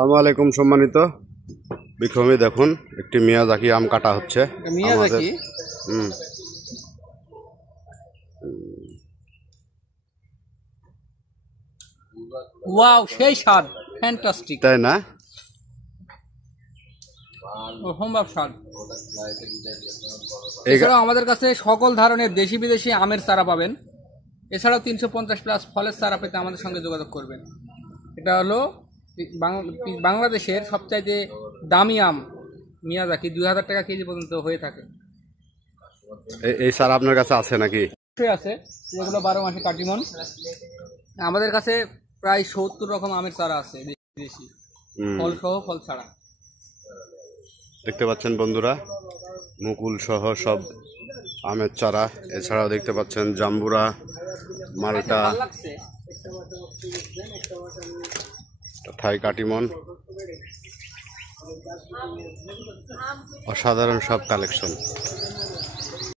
আসসালামু আলাইকুম সম্মানিত বিক্রমী, দেখুন একটি মিয়াজাকি আম কাটা হচ্ছে। মিয়াজাকি ওয়াও, সেই স্বাদ, ফ্যান্টাস্টিক, তাই না? অসম্ভব স্বাদ। এছাড়াও আমাদের কাছে সকল ধরনের দেশি বিদেশি আমের চারা পাবেন। এছাড়াও 350+ ফলের চারা পেতে আমাদের সঙ্গে যোগাযোগ করবেন। এটা হলো বাংলাদেশের সবচাইতে দামি আম মিয়াজাকি, 2000 টাকা কেজি পর্যন্ত হয়ে থাকে। এই চারা আপনার কাছে আছে নাকি? আছে, যেগুলো 12 মাসে কাটিমন। আমাদের কাছে প্রায় 70 রকম আমের চারা আছে, দেশি ফল সহ ফল ছাড়া। দেখতে পাচ্ছেন বন্ধুরা, মুকুল সহ সব আমের চারা। এছাড়াও দেখতে পাচ্ছেন জাম্বুরা, মালটা, থাই কাটিমন, অসাধারণ সব কালেকশন।